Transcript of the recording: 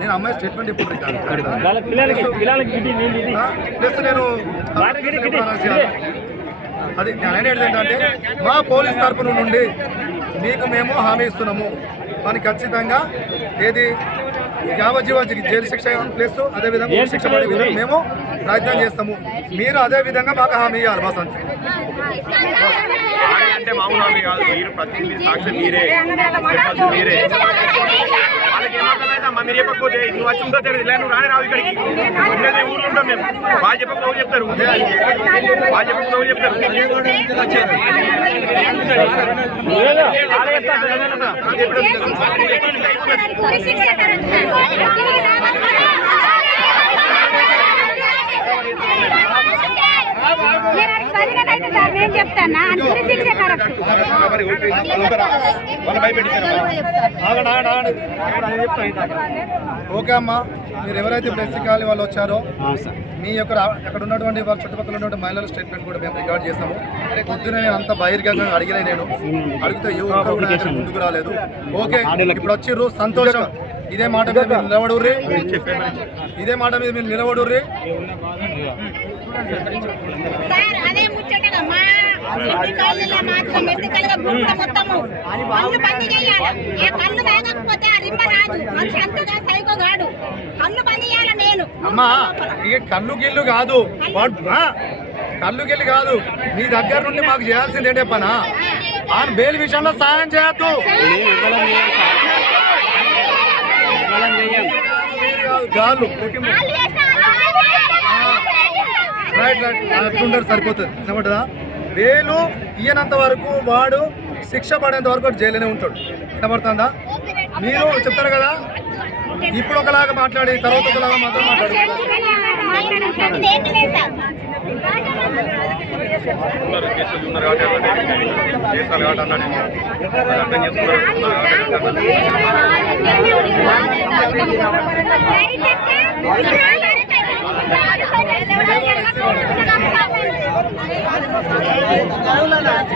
నేను అమ్మాయి స్టేట్మెంట్ ఇప్పుడు ప్లస్ నేను అది నేను ఏంటంటే మా పోలీస్ తరపున నుండి మీకు మేము హామీ ఇస్తున్నాము మనకి ఖచ్చితంగా ఏది యావజ్జీవ జైలు శిక్ష ప్లస్ అదేవిధంగా శిక్ష పడే విధంగా మేము ప్రయత్నం చేస్తాము. మీరు అదే విధంగా మాకు హామీ ఇవ్వాలి బస్ అంతే. అంటే మామూలు హామీ కాదు, మీరు ప్రతినిధి సాక్షి మీరే మీరే వాళ్ళకి ఏమర్థమైందమ్మా మీరు చెప్పకపోతే నువ్వు వచ్చి ఉందో తెలియదు నువ్వు రాని రావు ఇక్కడికి ఊళ్ళో ఉంటాం మేము బాగా చెప్పకపోతే చెప్తారు బాగా చెప్పకపోతే చెప్తారు. నేను చెప్తానా ఓకే అమ్మా, మీరు ఎవరైతే ఇప్పుడు ఎస్సీ కాలనీ వాళ్ళు వచ్చారో మీ యొక్క అక్కడ ఉన్నటువంటి వాళ్ళ చుట్టుపక్కల ఉన్నటువంటి మహిళల స్టేట్మెంట్ కూడా మేము రికార్డ్ చేస్తాము. పొద్దున నేను అంత బహిర్గంగా అడిగినా, నేను అడిగితే ఎవరు కూడా ముందుకు రాలేదు. ఓకే ఇప్పుడు వచ్చిర్రు, సంతోషం. ఇదే మాట మీద మీరు నిలబడుర్రి, ఇదే మాట మీద మీరు నిలబడుర్రి. అదే ముచ్చటగా మా మాత్రం మెస్సికలుగా మొత్తము కళ్ళు బంద్ చేయాలి. ఏ కళ్ళు వేగకపోతే ఆ రింబ రాదు. మనిషి అంతగా సైకో గాడు. కళ్ళు బంద్ చేయాలి. నేను అమ్మా ఇక కళ్ళు గిల్లు కాదు, కళ్ళు గిల్లు కాదు, మీ దగ్గర నుండి మాకు చేయాల్సింది ఏంటే పనా ఆయన బెయిల్ విషయంలో సాయం చేయొద్దు. రైట్ రైట్ అట్లుంటారు సరిపోతుంది. వినబడ్డదా? బెయిలు ఇయ్యనంత వరకు వాడు శిక్ష పడేంత వరకు జైలునే ఉంటాడు. వినబడుతుందా? మీరు చెప్తారు కదా, ఇప్పుడు ఒకలాగా మాట్లాడి తర్వాత ఒకలాగా మాత్రం మాట్లాడు. అర్థం